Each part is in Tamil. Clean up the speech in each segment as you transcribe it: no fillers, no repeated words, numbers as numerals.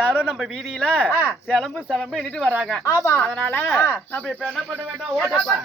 யாரோ நம்ம வீதியில சிலம்பு எண்ணிட்டு வராங்க. அதனால நம்ம இப்ப என்ன பண்ண வேண்டாம், ஓட்டப்பா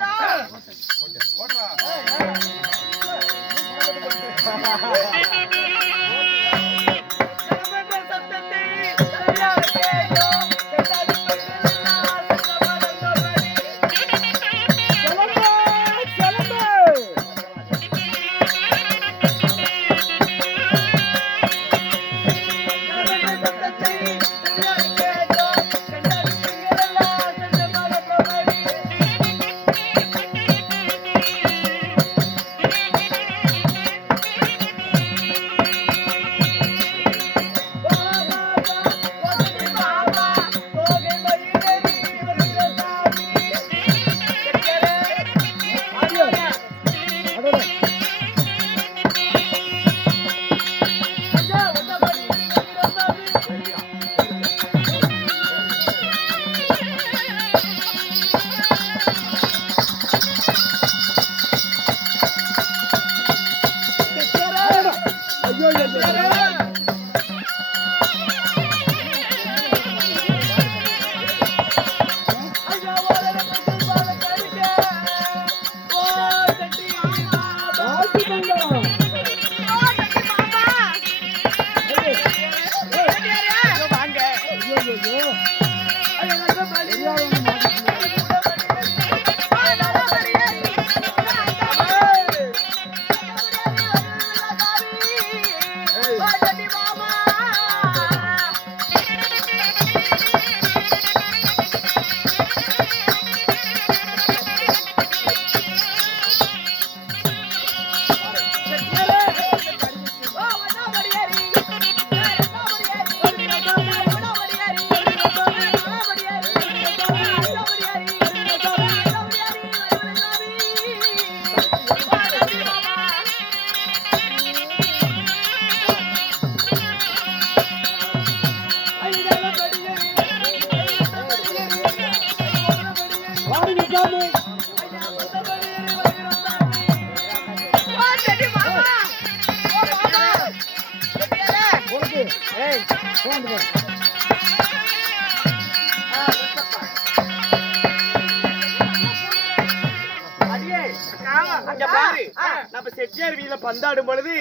நம்ம செட்டியார் வீதியில பந்தாடும் பொழுது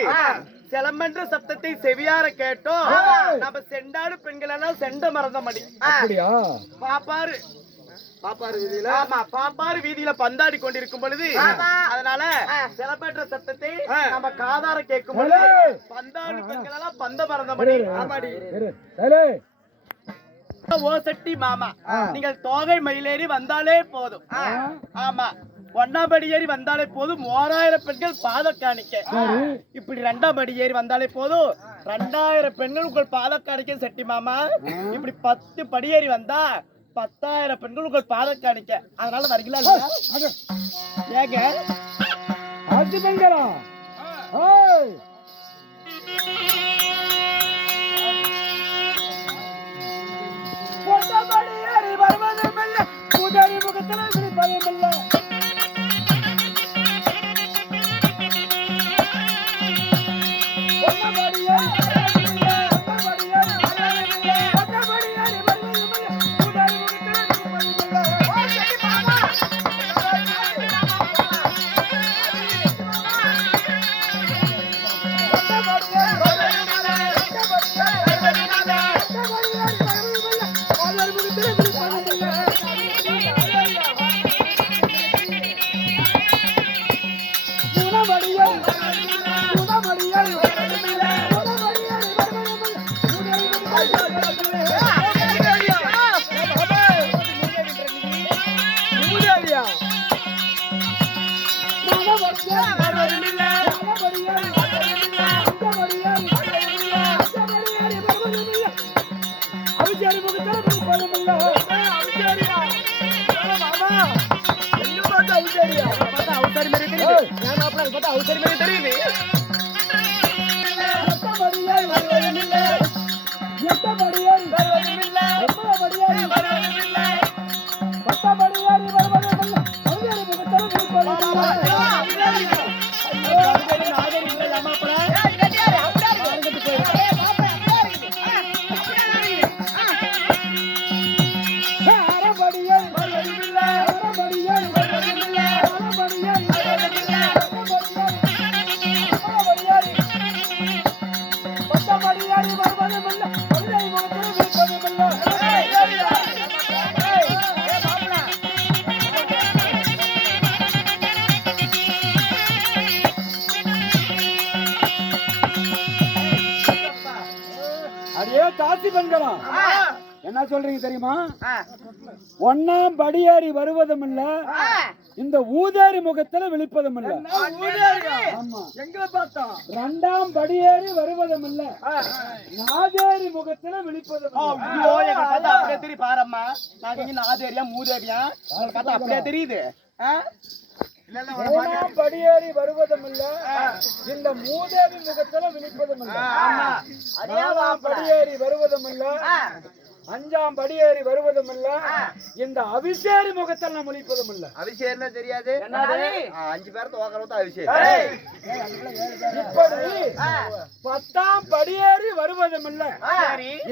சிலம்பென்ற சப்தத்தை செவியார கேட்டோம். நம்ம செண்டாடு பெண்கள் எல்லாம் செண்ட மறந்த மடி பாப்பாரு வீதியில பந்தாடி கொண்டிருக்கும் பொழுது அதனால சிலம்பென்ற சத்தத்தை நம்ம காதார கேட்கும் பொழுது பந்தாடு பெண்கள் எல்லாம் பந்த மறந்த மடி. ஓ சட்டி மாமா, நீங்கள் தோகை மயிலேறி வந்தாலே போதும். ஆமா, ஒன்னாம் படி ஏறி வந்தாலே போதும் 3000 பெண்கள் பாத காணிக்க. இப்படி 2ஆம் படி ஏறி வந்தாலே போதும் 2000 பெண்கள் உங்கள் பாத காணிக்க சட்டி மாமா. இப்படி 10 படி ஏறி வந்தா 10,000 பெண்கள் உங்கள் பாத காணிக்க. அதனால வரீங்களா ஏங்க ஆட்சி பெண்களா? வருவதுமில்லை புதறி முகத்தில் விழிப்பதுமில்லை. ராசி பெண்களா என்ன சொல்றீங்க தெரியுமா? ஒன்னாம் படியேறி வருவதும் இல்ல, இந்த ஊதேரி முகத்துல விழிப்பதும் இல்ல. ஆமா, எங்களை பார்த்தோம். இரண்டாம் படியேறி வருவதும் இல்ல, நாதேரி முகத்துல விழிப்பதும் இல்ல. ஐயோ, எங்களை பார்த்தா அப்படியே தெரியும் பாரம்மா. நாங்க இங்க நாதேரியா மூதேரியா எங்களை பார்த்தா அப்படியே தெரியுது. மூணாம் படியேறி வருவதும் இல்ல, இந்த மூதேவி முகத்துல விழிப்பதும் இல்ல. நாலாம் படியேறி வருவதும் இல்ல, அஞ்சாம் படியேறி வருவதும் இல்ல, இந்த அபிஷேரி முகத்தில் நம்ம முழிப்பதும் இல்ல. அபிஷேகம்னா தெரியாது. 5 பேர் தோக்கறத அபிஷேகம். இப்படி 10ஆம் படியேறி வருவதும் இல்ல,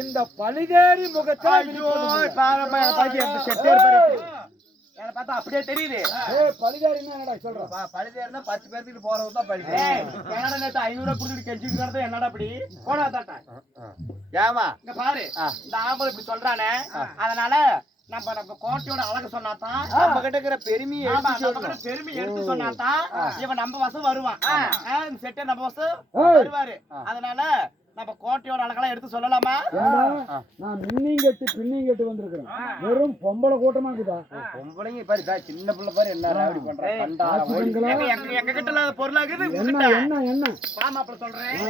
இந்த பலிதேரி முகத்தில் விழிப்பதும் இல்ல. பாரம்மா, என்ன பார்த்தா அப்படியே தெரியுது. பலிதேரின்னா என்னடா சொல்றோம்? பழுதேர்னா 10 பேருக்கு போறது தான் பழுதேர். என்னடா நேத்து 500 குடுத்து கெஞ்சிட்டு கிடந்தா என்னடா அப்படி போடா தாட்டா. ஏமா இங்க பாரு, இந்த ஆம்பளை இப்படி சொல்றானே, அதனால நம்ம கோட்டையோட அழகு சொன்னாதான், நம்ம கிட்ட இருக்கிற பெருமையை எடுத்து சொன்னாதான் இவன் நம்ம வசம் வருவான். செட்டே நம்ம வசம் வருவாரு. அதனால நம்ம கோட்டையோட அழகெல்லாம் எடுத்து சொல்லலாமா? நான் மின்னிங் கட்டு பின்னிங் கட்டு வந்திருக்கிறேன். வெறும் பொம்பளை கூட்டமா இருக்குதா? பொம்பளைங்க பாரு, சின்ன பிள்ளை பாரு என்ன ராவடி பண்றாங்க. எங்க கிட்ட இல்லாத பொருளாகுது. என்ன என்ன என்ன மாமாப்ல சொல்றேன்.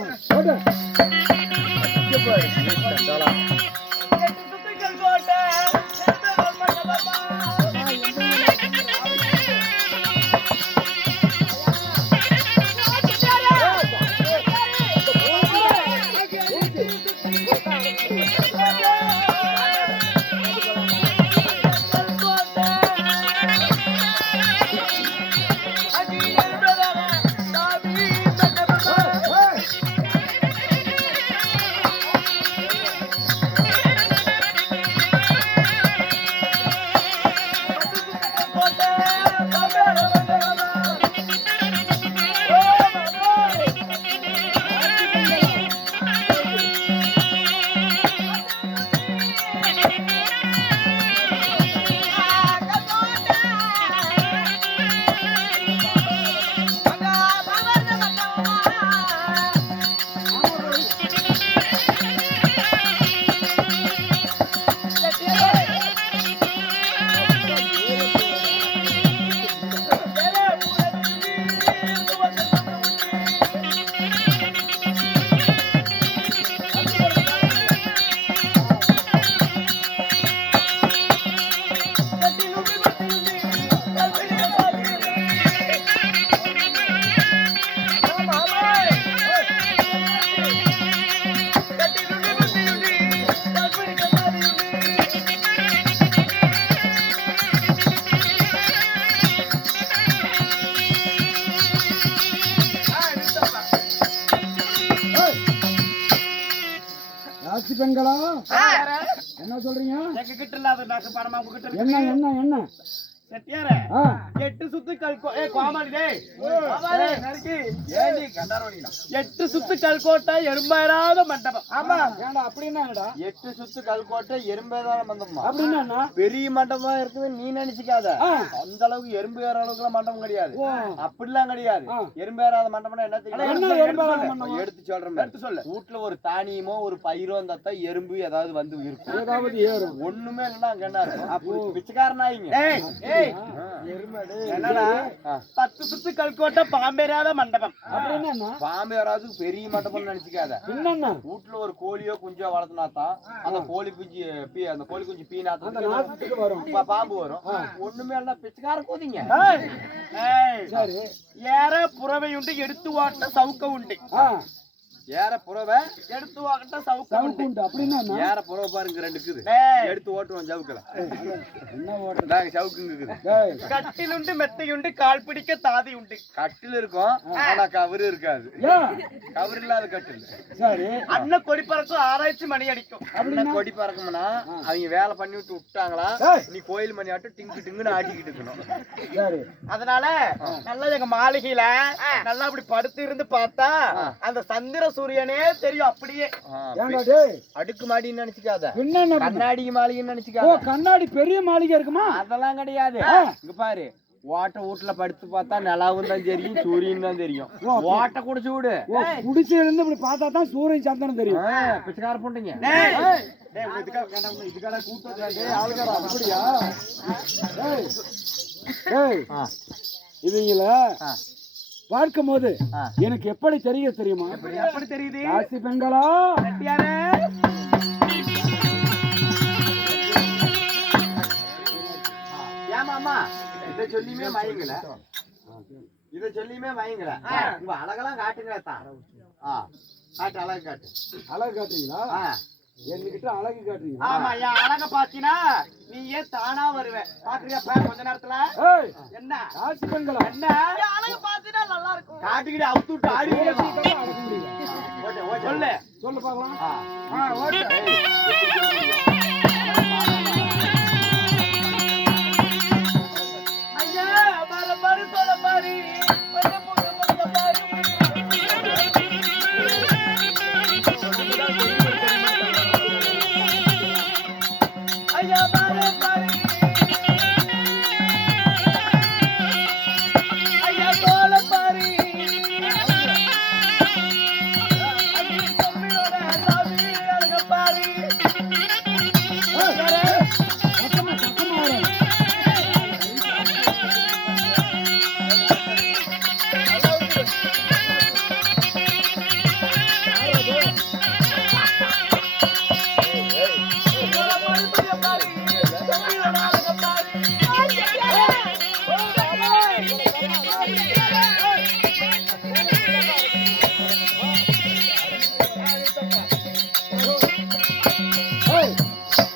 பெண்களா என்ன சொல்றீங்க? எங்க கிட்ட இல்லாத நகை பணமா உங்ககிட்ட என்ன என்ன என்ன செட்டியாரே, 8 சுத்துக்கள் கோமாளி டேய், கோமாளி நறுக்கி ஏண்டி கண்டாரோடினா 8 சுத்து கல்கோட்டை எறும்பேறாத மண்டபம். ஆமா, ஏண்டா அப்படினா என்னடா? 8 சுத்து கல்கோட்டை எறும்பேறாத மண்டபம் அப்படினா என்ன? பெரிய மண்டபமா இருக்குது நீ நினைச்சுக்காத. அந்த அளவுக்கு எறும்பேற அளவுக்கு மண்டபம் கிடையாது. அப்படிலாம் கிடையாது. எறும்பேறாத மண்டபம்னா என்ன தெரியுமா? என்ன எறும்பேறாத மண்டபம்? எடுத்து சொல்றேன், எடுத்து சொல்லு. வீட்ல ஒரு தானியமோ ஒரு பயிரோ இருந்தா எறும்பு ஏதாவது வந்து இருக்கும். ஏதாவது ஏறும். ஒண்ணுமே இல்லன்னா அங்க என்ன இருக்கும்? அப்போ பிச்சைக்காரனாயிங்க. என்னடா 10 சுத்து கல்கோட்டை பாம்பேறாத மண்டபம் அப்படின்னா என்ன? பாம்பேறாது பெரிய மண்டபம்னு நினைச்சுக்காத. என்னன்னா வீட்டுல ஒரு கோழியோ குஞ்சோ வளர்த்தனாதான் அந்த கோழி குஞ்சு அந்த கோழி குஞ்சு பீனாத்துக்கு வரும், பாம்பு வரும். ஒண்ணுமே இல்ல பிச்சைக்கார கூதிங்க. சரி, ஏற புறவை உண்டு, எடுத்து ஓட்ட சவுக்க உண்டு. ஏற புறவை எடுத்து ஓட்ட சவுக்க உண்டு அப்படின்னா ஏற புறவை பாருங்க, 2 இருக்குது. எடுத்து ஓட்டுவோம் சவுக்கல. என்ன ஓட்டுறாங்க? சவுக்குங்க இருக்குது. கட்டில் உண்டு, மெத்தை உண்டு, கால் பிடிக்க தாதி உண்டு. கட்டில் இருக்கும் ஆனா கவரு இருக்காது. கவர் இல்லாத கட்டில். சரி, அண்ணன் கொடி பறக்கும், ஆராய்ச்சி மணி அடிக்கும். அண்ணன் கொடி பறக்கும்னா அவங்க வேலை பண்ணி விட்டு விட்டாங்களா, நீ கோயில் மணி ஆட்டு டிங்கு டிங்குன்னு ஆட்டிக்கிட்டு இருக்கணும். அதனால நல்லா எங்க மாளிகையில நல்லா அப்படி படுத்து இருந்து பார்த்தா அந்த சந்திர சூரியனே தெரியும். அப்படியே அடுக்கு மாடின்னு நினைச்சுக்காத, கண்ணாடி மாளிகைன்னு நினைச்சுக்காத. கண்ணாடி பெரிய மாளிகை இருக்குமா? அதெல்லாம் கிடையாது. இங்க பாரு, ஓட்ட வீட்டுல படுத்து பார்த்தா நிலாவும் தான் தெரியும் சூரியன் தான் தெரியும் ஓட்ட கூட சூடு குடிச்சு இருந்து இப்படி பார்த்தா தான் சூரியன் சந்தனம் தெரியும் பிச்சைக்கார போட்டீங்க இவங்கள பார்க்கும் போது எனக்கு எப்படி தெரியுமா எப்படி தெரியுது ராசி பெண்களா ஏமாமா இதை சொல்லியுமே மயங்கல உங்க அழகெல்லாம் காட்டுங்க காட்டு அழகு காட்டு அழகு காட்டுறீங்களா என்கிட்ட அழகு காட்டுறீங்க ஆமா என் அழக பாத்தீங்கன்னா நீ ஏன் தானா வருவேன் பாக்குறியா கொஞ்ச நேரத்துல என்ன ராசி பெண்களா என்ன அழக பாத்தீங்கன்னா நல்லா இருக்கும் காட்டுக்கிட்டு அவுத்து விட்டு ஆடி சொல்லு சொல்லு பாக்கலாம் ஐயா பாரு சொல்ல பாரு ஐயா பாரு ஐயா சொல்ல பாரு பாரு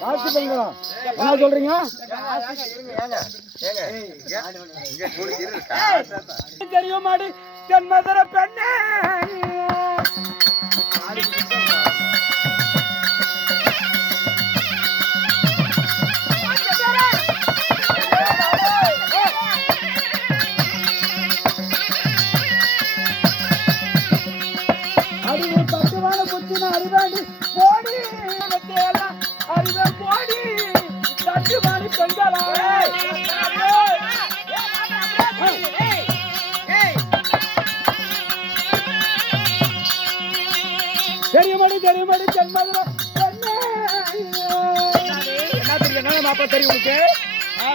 ராசி பெண்களா என்ன சொல்றீங்க தெரியும் மாடி ஜன்மதர பெண்ணே அறிவு தத்துவான புத்தின அறிவாண்டி போடி அறிவை போடி தட்டுவாணி பெண்களா தெரியுமாடி ஜன்மதுர என்ன மாப்பா தெரியும் உனக்கு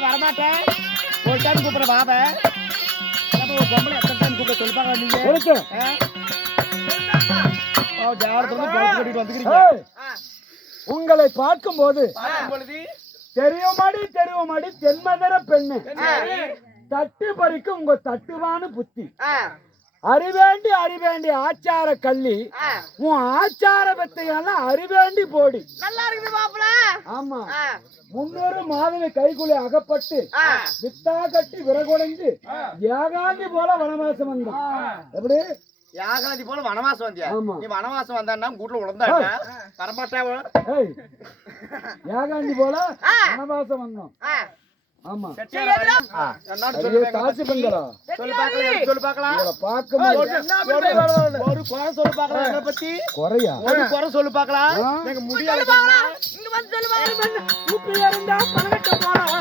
வரமாட்டேன் ஒரு டைம் கூப்பிட வாத ஒரு பொம்பளை எத்தனை டைம் கூப்பிட சொல்லிப்பாங்க நீங்க உங்களை பார்க்கும் போது தெரியுமாடி தென்மதர பெண்ணு தட்டு பறிக்கும் உங்க தட்டுவான புத்தி அறிவேண்டி ஆச்சார கள்ளி உன் ஆச்சார பத்தையெல்லாம் அறிவேண்டி போடி நல்லா இருக்குது மாப்பிள ஆமா 300 மாதவி கைக்குள்ளே அகப்பட்டு வித்தா கட்டி விறகுடைஞ்சு ஏகாந்தி போல வனவாசம் வந்தான் எப்படி யாகாதி போல வனவாசம் வந்தியா நீ வனவாசம் வந்தான்னா வீட்டுல உழந்தா வரமாட்டா யாகாந்தி போல வனவாசம் வந்தோம் ஆமா தாசி பெண்களா சொல்லு பாக்கலாம் ஒரு குறை சொல்லு பாக்கலாம் பத்தி குறையா ஒரு குறை சொல்லு பாக்கலாம் எனக்கு முடியல இருந்தா பணத்தை போலாம்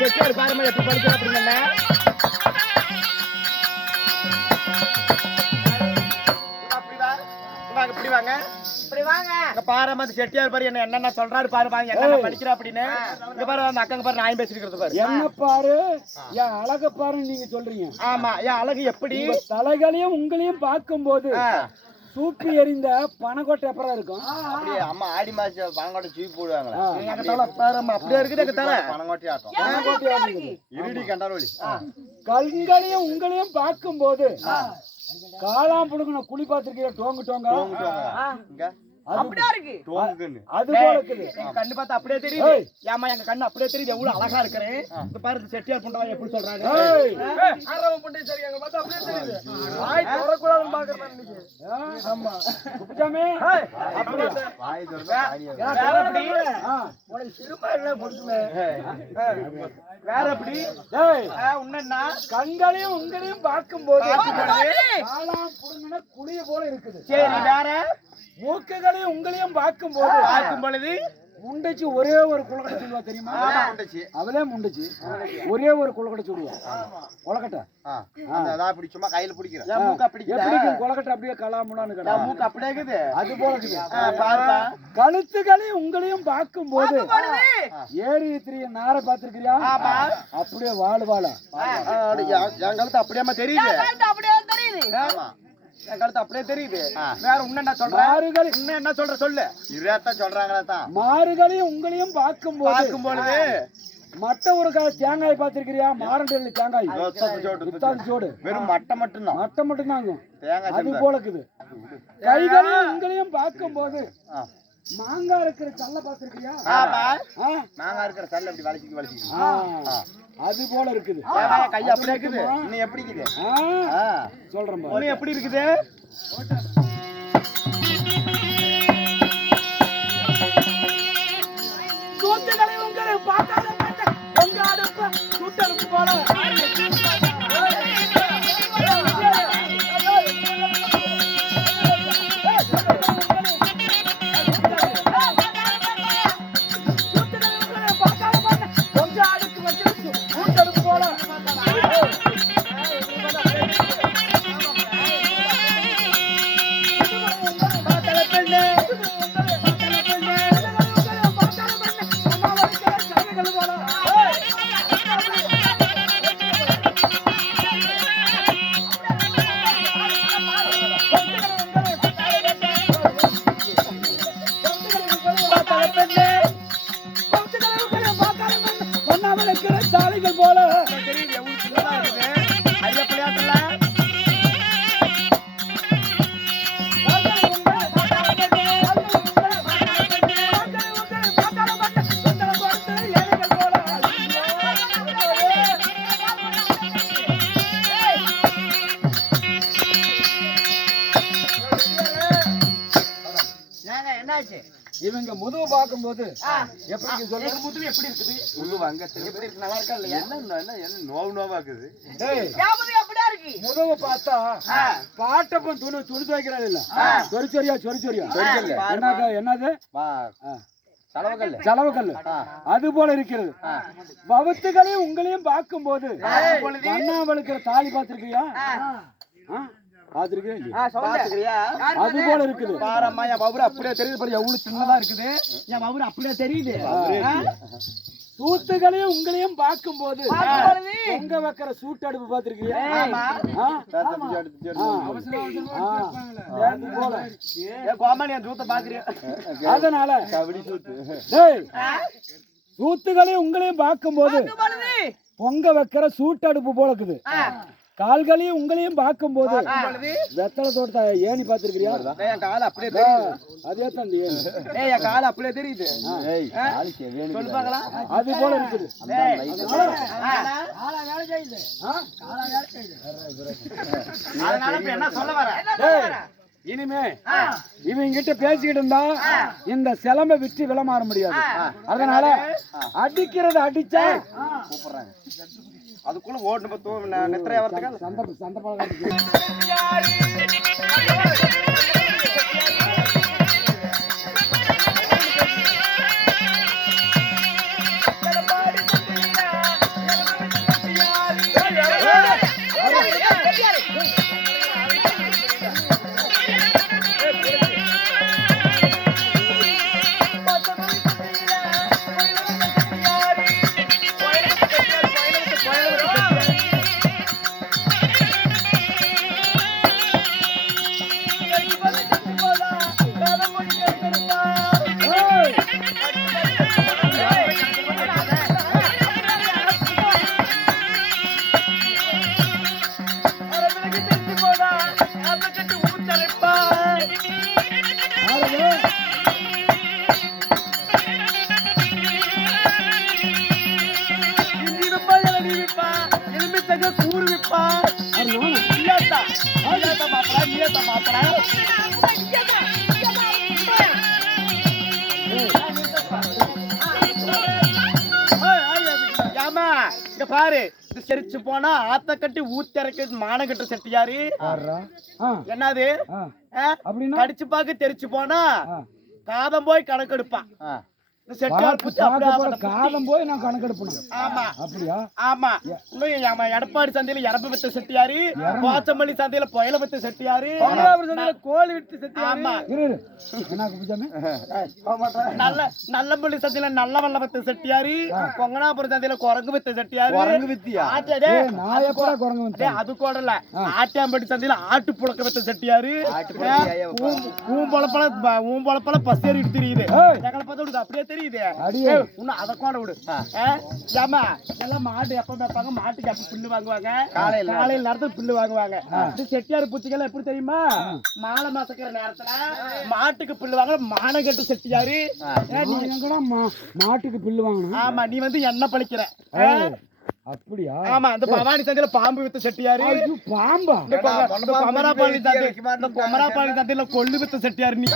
செட்டியார் பாருமா எப்படி படிக்கிற அப்படிங்கல்ல இப்படி வாங்க இப்படி வாங்க. இங்க பாரு அந்த செட்டியார் பாரு என்னென்ன சொல்றாரு பாரு பாரு என்ன படிக்கிறா அப்படின்னு இங்க பாரு அந்த அக்கங்க பாரு நான் பேசிக்கிறது பாரு என்ன பாரு என் அழக பாருன்னு நீங்க சொல்றீங்க. ஆமா என் அழகு எப்படி தலைகளையும் உங்களையும் பார்க்கும்போது சூப்பி எறிந்த பனக்கோட்டை எப்பரா இருக்கும். அப்படியே அம்மா ஆடி மாசம் பனங்கோட்டை சூப்பி போடுவாங்களா எங்க தலை பாருமா அப்படியே இருக்குது எங்க தலை பனங்கோட்டை ஆட்டம் பனக்கோட்டை இருடி கண்டாரோலி கண்களையும் உங்களையும் பார்க்கும்போது காளாம் புடுங்கின குழி பார்த்திருக்கீங்க டோங்கு டோங்கா இங்க அப்படியே இருக்கு. டோங்குன்னு அது போல இருக்குது. எங்க கண்ணு பார்த்தா அப்படியே தெரியுது ஏமா எங்க கண்ணு அப்படியே தெரியுது எவ்வளவு அழகா இருக்கிறேன் இந்த பாரு இந்த செட்டியார் புண்டவா எப்படி சொல்றாங்க ஆரவ புண்டை சரி எங்க பார்த்தா அப்படியே தெரியுது வாய் தரக்கூடாதுன்னு பாக்குறேன் இன்னைக்கு ஆமா குப்பிச்சாமே அப்படியே வாய் திறந்தா வேற எப்படி உனக்கு சிறுமா என்ன பொறுத்துமே வேற எப்படி உன்னன்னா கண்களையும் உங்களையும் பார்க்கும்போது காளாம் புடுங்கின குழிய போல இருக்குது. சரி வேற மூக்குகளையும் உங்களையும் பார்க்கும்போது பார்க்கும் பொழுது முண்டைச்சு ஒரே ஒரு குளக்கட்டை சொல்லுவா தெரியுமா. அவளே முண்டுச்சு ஒரே ஒரு குளக்கட்டை சொல்லுவா கொலக்கட்டை. அதான் இப்படி சும்மா கையில பிடிக்கிறேன் என் மூக்கு அப்படி எப்படி கொலக்கட்டை அப்படியே கலாமுடான்னு என் மூக்கு அப்படியே இருக்குது அது போல இருக்குது. பாருப்பா கழுத்துகளையும் உங்களையும் பார்க்கும்போது ஏறி திரிய நாரை பார்த்திருக்கிறியா ஆமா அப்படியே வாழு வாழா என் கழுத்து அப்படியே தெரியுது அப்படியே தெரியுது. ஆமா என் கழுத்து அப்படியே தெரியுது வேற இன்னும் என்ன சொல்ற இன்னும் என்ன சொல்ற சொல்லு இதான் சொல்றாங்களா தான் மாறுகளையும் உங்களையும் பார்க்கும் பொழுது மட்டை ஒரு தேங்காய் பார்த்திருக்கிறியா மாரண்டல்லி தேங்காய் சோடு வெறும் மட்டை மட்டும்தான் மட்டை மட்டும் தாங்க தேங்காய் அது போல இருக்குது. கைகளையும் உங்களையும் பார்க்கும்போது மாங்காய் இருக்கிற சல்ல பார்த்திருக்கியா நாங்க இருக்கிற சல்ல அப்படி வலிச்சு அது போல இருக்குது. கை அப்படியே இருக்குது இன்னும் எப்படி இருக்குது சொல்றேன் இன்னும் எப்படி இருக்குது கூத்துகளை உங்களை பார்க்காத உங்க அடுப்பு கூட்டலுக்கு போல தாளிகள் போல என்னாச்சு? இவங்க முதுகு பார்க்கும்போது எப்படி சொல்லுங்க முதுகு எப்படி இருக்குது முதுகு அங்க எப்படி இருக்கு நல்லா இருக்கா இல்லையா என்ன நோவு நோவா இருக்குது அப்படியே இருக்கு. முதுகு பார்த்தா பாட்டப்பன் துணி துவைக்கிறாரு இல்ல சொரிச்சொரியா என்னது சலவக்கல் அது போல இருக்கிறது. பவத்துகளையும் உங்களையும் பார்க்கும்போது அண்ணாவளுக்கிற தாலி பார்த்திருக்கியா அது போல இருக்குது. பாரம்மா என் பவுரு அப்படியே தெரியுது பாரு எவ்வளவு சின்னதா இருக்குது என் பவுரு அப்படியே தெரியுது சூத்துகளையும் உங்களையும் பார்க்கும்போது உங்க வைக்கிற சூட்டு அடுப்பு பார்த்திருக்கியா கோமாளி என் சூத்த பாக்குறியா அதனால சூத்துகளையும் உங்களையும் பார்க்கும்போது பொங்க வைக்கிற சூட்டு அடுப்பு போல இருக்குது. கால்களையும் உங்களையும் பார்க்கும்போது வெத்தலை தோட்டத்தை ஏணி பார்த்திருக்கிறியா என் கால அப்படியே தெரியுது அதே தான் என் கால அப்படியே தெரியுது சொல்லு பார்க்கலாம் அது போல இருக்குது. என்ன சொல்ல வர இனிமே இவங்க கிட்ட பேசிக்கிட்டு இருந்தா இந்த சிலம்பை விட்டு விளமாற முடியாது. அதனால அடிக்கிறது அடிச்சா கூப்பிடுறாங்க அதுக்குள்ள ஓட்டு பத்து நெத்திரையா வரதுக்கு சந்த பழம் பசங்க கூறு விப்பா இல்லட்டா மாப்பிள ஏமா இங்க பாரு இது செரிச்சு போனா ஆத்த கட்டி ஊத்திறக்கு மானகட்ட செட்டியாரு என்னது கடிச்சு பாக்கு தெரிச்சு போனா காதம் போய் கணக்கெடுப்பான் காலம் போய் நான் கணக்கெடுப்பணும். ஆமா அப்படியா? ஆமா ஆமா எடப்பாடி சந்தையில எரப்ப வித்த செட்டியாரு, போச்சம்பள்ளி சந்தையில புயல வித்த செட்டியாரு, கோழி வித்து செட்டியாரு, நல்லம்பள்ளி சந்தையில நல்ல வல்ல வித்த செட்டியாரு, கொங்கனாபுரம் சந்தையில குரங்கு வித்த செட்டியாரு. அது கூட இல்ல, ஆட்டியாம்பட்டி சந்தையில ஆட்டு புழக்க வித்த செட்டியாரு, ஊம்பொழப்பல பசேறி தெரியுது. எங்களை பார்த்தா அப்படியே தெரியுது. அத கூட விடு. ஏமா எல்லாம் மாடு எப்ப வைப்பாங்க, மாட்டுக்கு எப்ப புல்லு வாங்குவாங்க, காலையில நேரத்துல புல்லு வாங்குவாங்க. செட்டியாரு பூச்சிகள் எப்படி தெரியுமா, மாலை மாசக்கிற நேரத்துல மாட்டுக்கு புல்லு வாங்க, மானம் கட்டு செட்டியாரு. மாட்டுக்கு புல்லு வாங்கணும். ஆமா, நீ வந்து என்ன பழிக்கிற. அப்படியா? ஆமா, இந்த பவானி சந்தையில பாம்பு வித்த செட்டியாரு. பாம்பா? கொமராபாளி சந்தையில கொள்ளு வித்த செட்டியாரு. நீ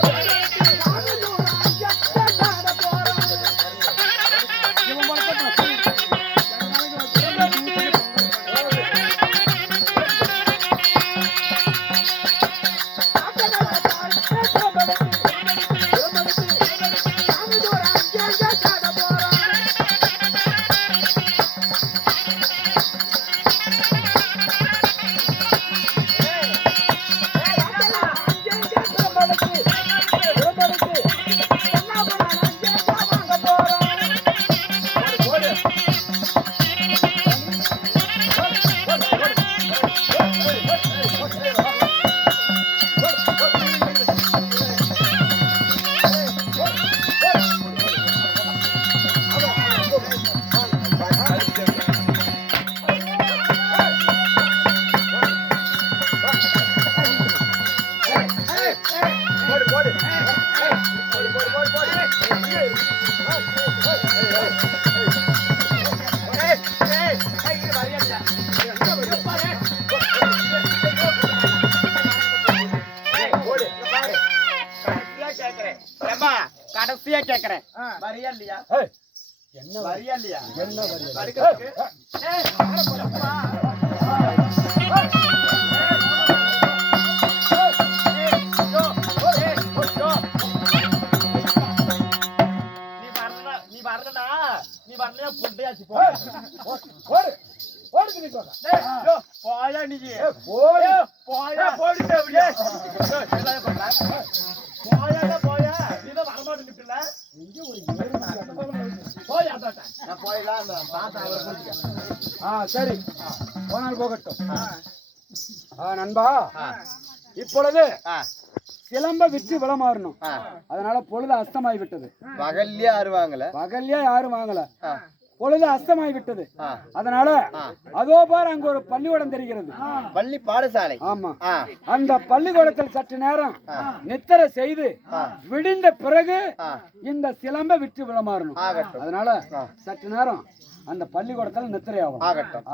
கடைசியா கேக்குறேன், வரியா இல்லையா? என்ன வரியா இல்லையா? என்ன வரியா? நீ வரலையா புண்டையாச்சு போயா நீ போயா போயிட்டு போயா நீதான் வரமாட்டேங்கிட்டுல சரி, போனால் போகட்டும். நண்பா, இப்பொழுது சிலம்ப விற்று விளமாறணும். அதனால பொழுது அஸ்தமாய் விட்டது. பகல்லே யாரும் வாங்கல. பொழுது அஸ்தமாய் விட்டது. அதனால அதோ பார், அங்க ஒரு பள்ளிக்கூடம் தெரிகிறது, பள்ளி பாடசாலை. ஆமா, அந்த பள்ளிக்கூடத்தில் சற்று நேரம் நித்திரை செய்து விடிந்த பிறகு இந்த சிலம்ப விற்று விளமாறணும். அதனால சற்று நேரம் அந்த பள்ளிக்கூடத்தில் நித்திரை ஆகும். ஆகட்டும்.